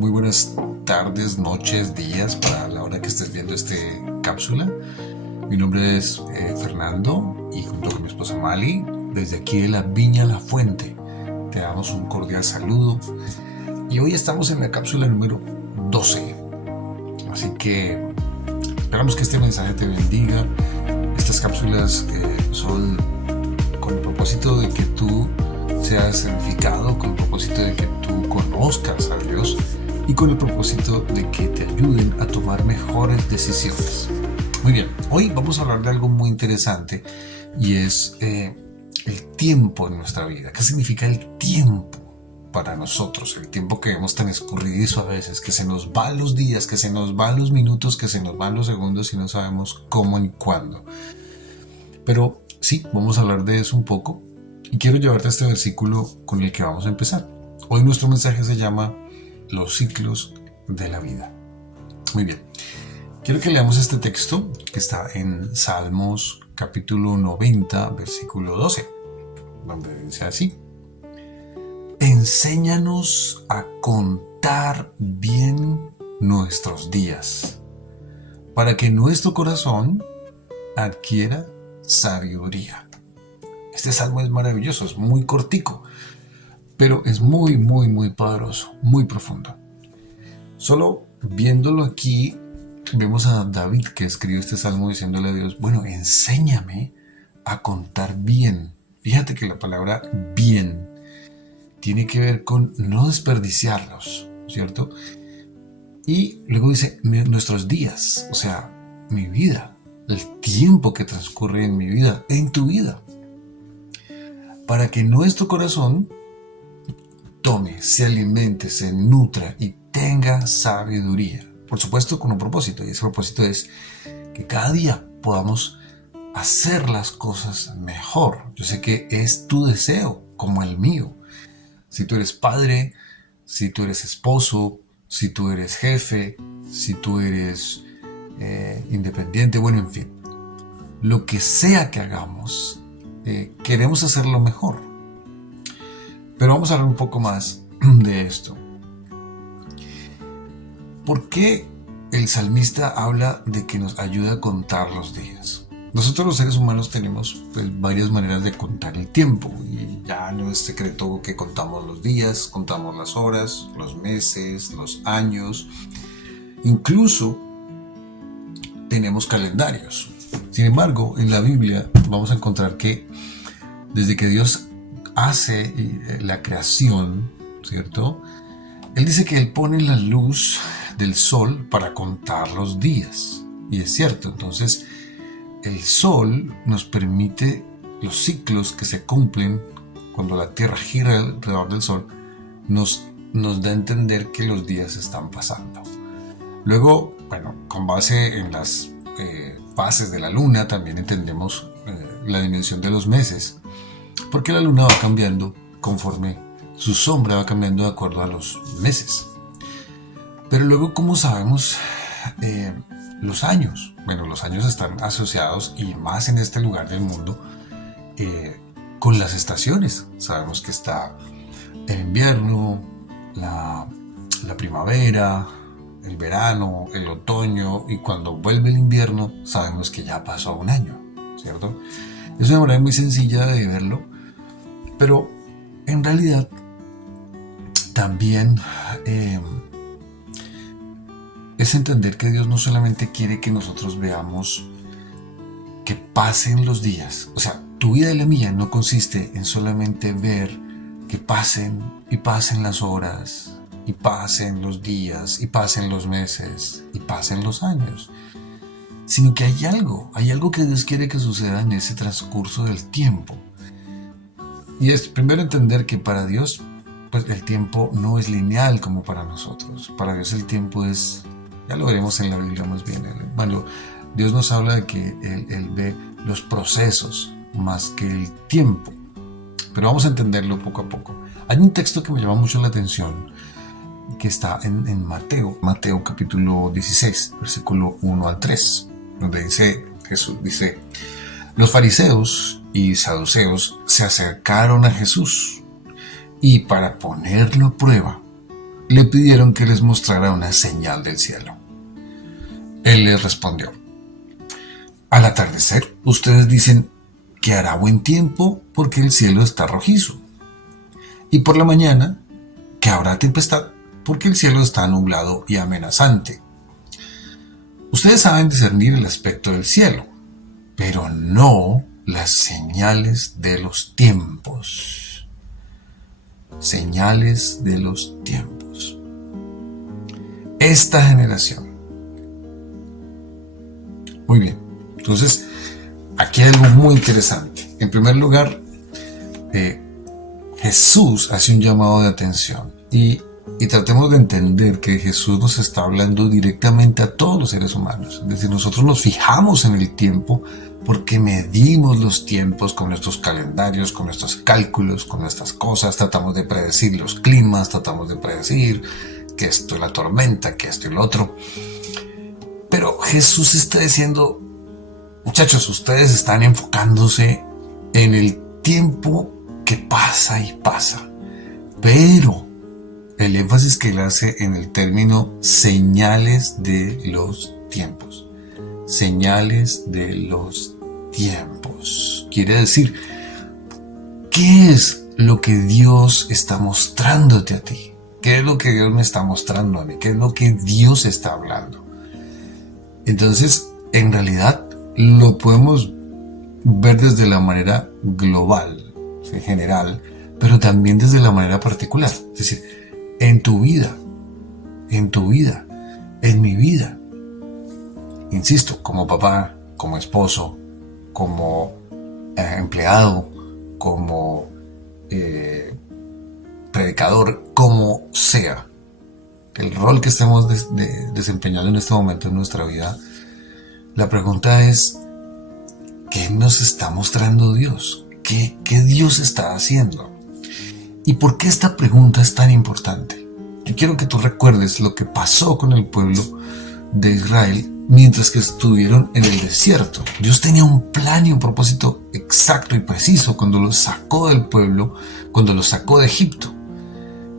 Muy buenas tardes, noches, días para la hora que estés viendo este cápsula. Mi nombre es Fernando y junto con mi esposa Mali, desde aquí de la Viña La Fuente, te damos un cordial saludo. Y hoy estamos en la cápsula número 12. Así que esperamos que este mensaje te bendiga. Estas cápsulas son con el propósito de que tú seas edificado, con el propósito de que tú conozcas a Dios y con el propósito de que te ayuden a tomar mejores decisiones. Muy bien, hoy vamos a hablar de algo muy interesante y es el tiempo en nuestra vida. ¿Qué significa el tiempo para nosotros? El tiempo que vemos tan escurridizo a veces, que se nos van los días, que se nos van los minutos, que se nos van los segundos y no sabemos cómo ni cuándo. Pero sí, vamos a hablar de eso un poco y quiero llevarte a este versículo con el que vamos a empezar. Hoy nuestro mensaje se llama Los ciclos de la vida. Muy bien, quiero que leamos este texto que está en Salmos capítulo 90, versículo 12, donde dice así: enséñanos a contar bien nuestros días, para que nuestro corazón adquiera sabiduría. Este salmo es maravilloso, es muy cortico, pero es muy poderoso, muy profundo. Solo viéndolo aquí, vemos a David que escribe este salmo diciéndole a Dios: bueno, enséñame a contar bien. Fíjate que la palabra bien tiene que ver con no desperdiciarlos, ¿cierto? Y luego dice nuestros días, o sea, mi vida, el tiempo que transcurre en mi vida, en tu vida, para que nuestro corazón tome, se alimente, se nutra y tenga sabiduría. Por supuesto con un propósito, y ese propósito es que cada día podamos hacer las cosas mejor. Yo sé que es tu deseo como el mío. Si tú eres padre, si tú eres esposo, si tú eres jefe, si tú eres independiente, bueno, en fin, lo que sea que hagamos, queremos hacerlo mejor. Pero vamos a hablar un poco más de esto. ¿Por qué el salmista habla de que nos ayuda a contar los días? Nosotros los seres humanos tenemos varias maneras de contar el tiempo y ya no es secreto que contamos los días, contamos las horas, los meses, los años, incluso tenemos calendarios. Sin embargo, en la Biblia vamos a encontrar que desde que Dios hace la creación, ¿cierto? Él dice que Él pone la luz del sol para contar los días. Y es cierto, entonces el sol nos permite los ciclos que se cumplen cuando la Tierra gira alrededor del sol, nos da a entender que los días están pasando. Luego, bueno, con base en las fases de la luna también entendemos la dimensión de los meses, porque la luna va cambiando conforme su sombra va cambiando de acuerdo a los meses. Pero luego, ¿cómo sabemos los años? Bueno, los años están asociados, y más en este lugar del mundo, con las estaciones. Sabemos que está el invierno, la primavera, el verano, el otoño, y cuando vuelve el invierno sabemos que ya pasó un año, ¿cierto? Es una manera muy sencilla de verlo, pero en realidad también es entender que Dios no solamente quiere que nosotros veamos que pasen los días. O sea, tu vida y la mía no consiste en solamente ver que pasen y pasen las horas, y pasen los días, y pasen los meses, y pasen los años, sino que hay algo que Dios quiere que suceda en ese transcurso del tiempo. Y es primero entender que para Dios, pues el tiempo no es lineal como para nosotros. Para Dios el tiempo es, ya lo veremos en la Biblia más bien, cuando Dios nos habla de que Él ve los procesos más que el tiempo. Pero vamos a entenderlo poco a poco. Hay un texto que me llama mucho la atención, que está en Mateo capítulo 16, versículo 1 al 3, donde Jesús dice: los fariseos y saduceos se acercaron a Jesús y para ponerlo a prueba le pidieron que les mostrara una señal del cielo. Él les respondió: al atardecer, ustedes dicen que hará buen tiempo porque el cielo está rojizo. Y por la mañana, que habrá tempestad porque el cielo está nublado y amenazante. Ustedes saben discernir el aspecto del cielo, pero no las señales de los tiempos. Señales de los tiempos. Esta generación. Muy bien. Entonces, aquí hay algo muy interesante. En primer lugar, Jesús hace un llamado de atención y tratemos de entender que Jesús nos está hablando directamente a todos los seres humanos. Es decir, nosotros nos fijamos en el tiempo porque medimos los tiempos con nuestros calendarios, con nuestros cálculos, con nuestras cosas. Tratamos de predecir los climas, tratamos de predecir que esto es la tormenta, que esto y lo otro. Pero Jesús está diciendo: muchachos, ustedes están enfocándose en el tiempo que pasa y pasa. Pero el énfasis que él hace en el término señales de los tiempos. Señales de los tiempos. Quiere decir, ¿qué es lo que Dios está mostrándote a ti? ¿Qué es lo que Dios me está mostrando a mí? ¿Qué es lo que Dios está hablando? Entonces, en realidad, lo podemos ver desde la manera global, en general, pero también desde la manera particular. Es decir, en tu vida, en mi vida. Insisto, como papá, como esposo, como empleado, como predicador, como sea. El rol que estemos desempeñando en este momento en nuestra vida, la pregunta es: ¿qué nos está mostrando Dios? ¿Qué Dios está haciendo? ¿Y por qué esta pregunta es tan importante? Yo quiero que tú recuerdes lo que pasó con el pueblo de Israel mientras que estuvieron en el desierto. Dios tenía un plan y un propósito exacto y preciso cuando los sacó del pueblo, cuando los sacó de Egipto.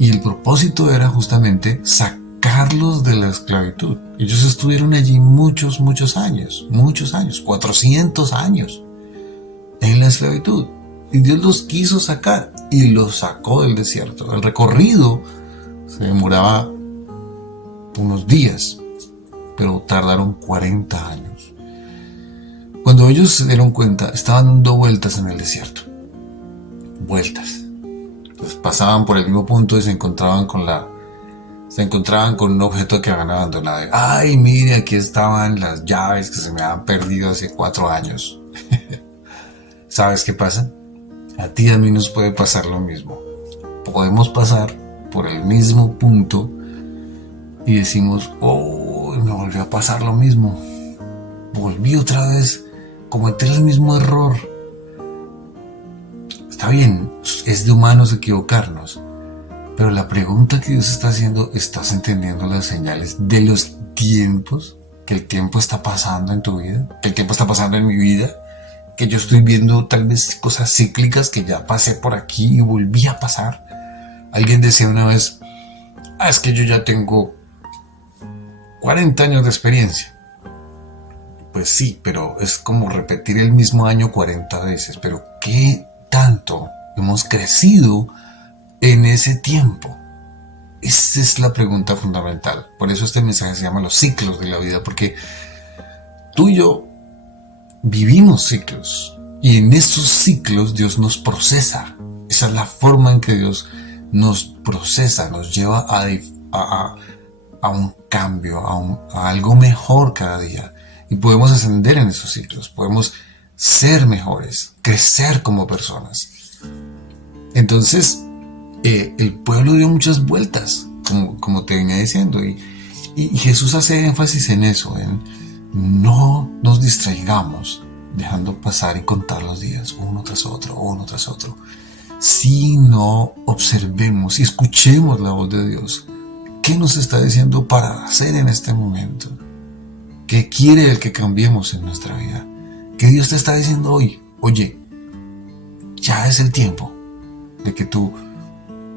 Y el propósito era justamente sacarlos de la esclavitud. Ellos estuvieron allí muchos años, 400 años en la esclavitud. Y Dios los quiso sacar y los sacó del desierto. El recorrido se demoraba unos días, pero tardaron 40 años. Cuando ellos se dieron cuenta, estaban dando vueltas en el desierto. Vueltas. Entonces pasaban por el mismo punto y se encontraban con un objeto que habían abandonado. Ay, mire, aquí estaban las llaves que se me habían perdido hace 4 años. ¿Sabes qué pasa? A ti y a mí nos puede pasar lo mismo. Podemos pasar por el mismo punto y decimos: oh, me volvió a pasar lo mismo. Volví otra vez, cometí el mismo error. Está bien, es de humanos equivocarnos, pero la pregunta que Dios está haciendo: ¿estás entendiendo las señales de los tiempos? Que el tiempo está pasando en tu vida, que el tiempo está pasando en mi vida, que yo estoy viendo tal vez cosas cíclicas que ya pasé por aquí y volví a pasar. Alguien decía una vez: es que yo ya tengo 40 años de experiencia. Pues sí, pero es como repetir el mismo año 40 veces. Pero ¿qué tanto hemos crecido en ese tiempo? Esa es la pregunta fundamental. Por eso este mensaje se llama Los ciclos de la vida, porque tú y yo vivimos ciclos y en esos ciclos Dios nos procesa. Esa es la forma en que Dios nos procesa, nos lleva a un cambio, a algo mejor cada día. Y podemos ascender en esos ciclos, podemos ser mejores, crecer como personas. Entonces, el pueblo dio muchas vueltas, como te venía diciendo, y Jesús hace énfasis en eso, en no nos distraigamos dejando pasar y contar los días uno tras otro, sino observemos y escuchemos la voz de Dios. ¿Qué nos está diciendo para hacer en este momento? ¿Qué quiere Él que cambiemos en nuestra vida? ¿Qué Dios te está diciendo hoy? Oye, ya es el tiempo de que tú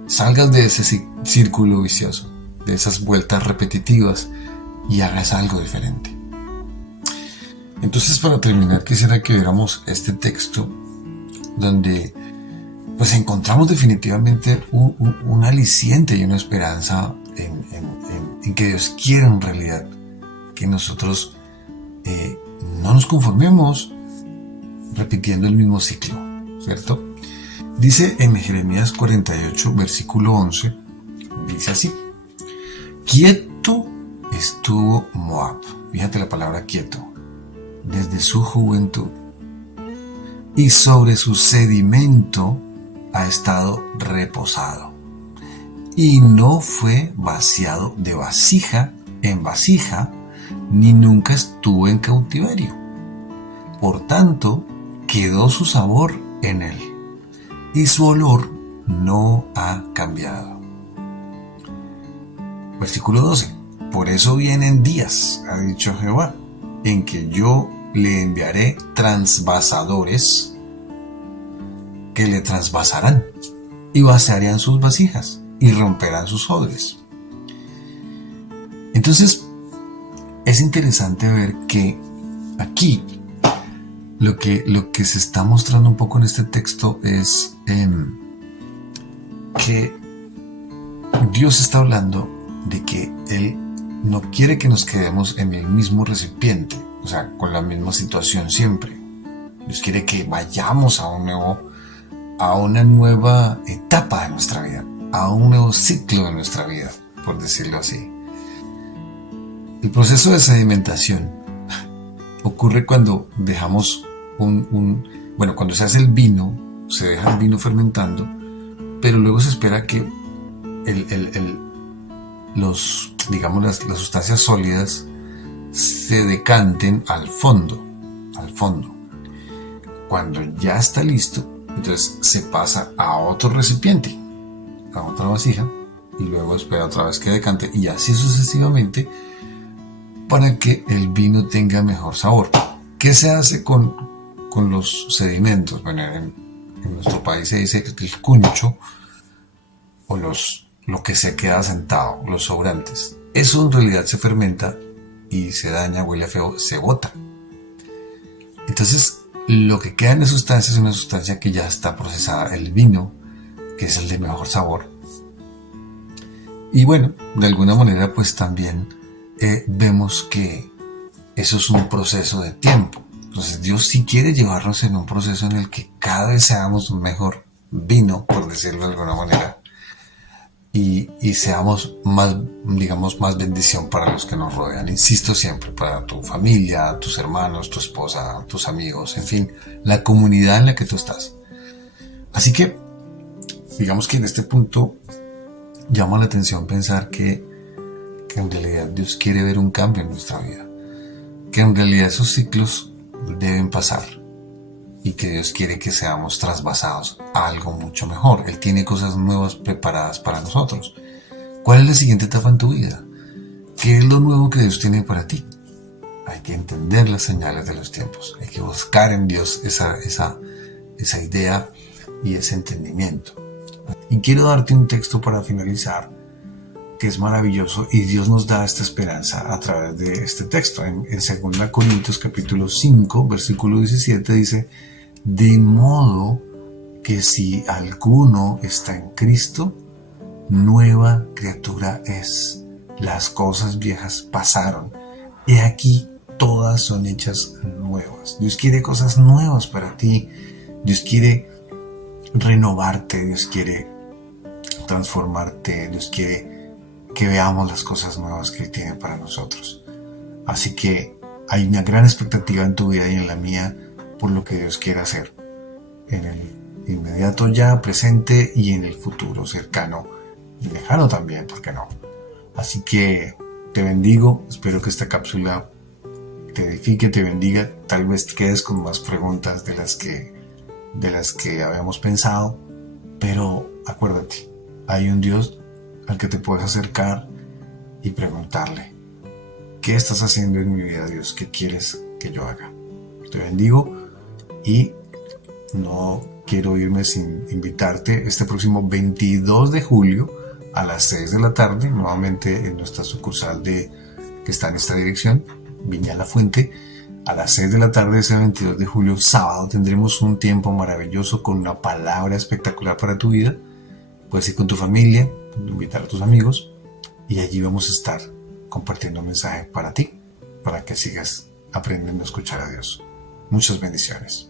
salgas de ese círculo vicioso, de esas vueltas repetitivas y hagas algo diferente. Entonces, para terminar, quisiera que viéramos este texto donde pues encontramos definitivamente un aliciente y una esperanza en que Dios quiere en realidad que nosotros no nos conformemos repitiendo el mismo ciclo, ¿cierto? Dice en Jeremías 48, versículo 11, dice así: quieto estuvo Moab, fíjate la palabra quieto, desde su juventud, y sobre su sedimento ha estado reposado, y no fue vaciado de vasija en vasija, ni nunca estuvo en cautiverio. Por tanto, quedó su sabor en él, y su olor no ha cambiado. Versículo 12. Por eso vienen días, ha dicho Jehová, en que yo le enviaré transvasadores que le trasvasarán y vaciarán sus vasijas y romperán sus odres. Entonces, es interesante ver que aquí lo que se está mostrando un poco en este texto es que Dios está hablando de que Él no quiere que nos quedemos en el mismo recipiente, o sea, con la misma situación siempre. Dios quiere que vayamos a una nueva etapa de nuestra vida, a un nuevo ciclo de nuestra vida, por decirlo así. El proceso de sedimentación ocurre cuando dejamos cuando se hace el vino, se deja el vino fermentando, pero luego se espera que las sustancias sólidas se decanten al fondo. Cuando ya está listo, entonces se pasa a otro recipiente, a otra vasija, y luego espera otra vez que decante, y así sucesivamente, para que el vino tenga mejor sabor. ¿Qué se hace con los sedimentos? Bueno, en nuestro país se dice el cuncho, o lo que se queda sentado, los sobrantes. Eso en realidad se fermenta y se daña, huele feo, se bota. Entonces, lo que queda en la sustancia es una sustancia que ya está procesada, el vino, que es el de mejor sabor. Y bueno, de alguna manera pues también vemos que eso es un proceso de tiempo. Entonces Dios sí quiere llevarnos en un proceso en el que cada vez seamos un mejor vino, por decirlo de alguna manera, y seamos más, digamos, más bendición para los que nos rodean. Insisto siempre, para tu familia, tus hermanos, tu esposa, tus amigos, en fin, la comunidad en la que tú estás. Así que, digamos que en este punto llama la atención pensar que en realidad Dios quiere ver un cambio en nuestra vida, que en realidad esos ciclos deben pasar y que Dios quiere que seamos trasvasados a algo mucho mejor. Él tiene cosas nuevas preparadas para nosotros. ¿Cuál es la siguiente etapa en tu vida? ¿Qué es lo nuevo que Dios tiene para ti? Hay que entender las señales de los tiempos. Hay que buscar en Dios esa idea y ese entendimiento. Y quiero darte un texto para finalizar que es maravilloso, y Dios nos da esta esperanza a través de este texto. En 2 Corintios capítulo 5, versículo 17 dice: de modo que si alguno está en Cristo, nueva criatura es. Las cosas viejas pasaron, he aquí todas son hechas nuevas. Dios quiere cosas nuevas para ti. Dios quiere renovarte, Dios quiere transformarte, Dios quiere que veamos las cosas nuevas que Él tiene para nosotros. Así que hay una gran expectativa en tu vida y en la mía por lo que Dios quiere hacer en el inmediato ya, presente, y en el futuro cercano y lejano también, ¿por qué no? Así que te bendigo, espero que esta cápsula te edifique, te bendiga. Tal vez te quedes con más preguntas de las que habíamos pensado, pero acuérdate, hay un Dios al que te puedes acercar y preguntarle: ¿qué estás haciendo en mi vida, Dios? ¿Qué quieres que yo haga? Te bendigo, y no quiero irme sin invitarte este próximo 22 de julio a las 6 de la tarde, nuevamente en nuestra sucursal que está en esta dirección, Viña La Fuente. A las 6 de la tarde, ese 22 de julio, sábado, tendremos un tiempo maravilloso con una palabra espectacular para tu vida. Puedes ir con tu familia, invitar a tus amigos y allí vamos a estar compartiendo un mensaje para ti, para que sigas aprendiendo a escuchar a Dios. Muchas bendiciones.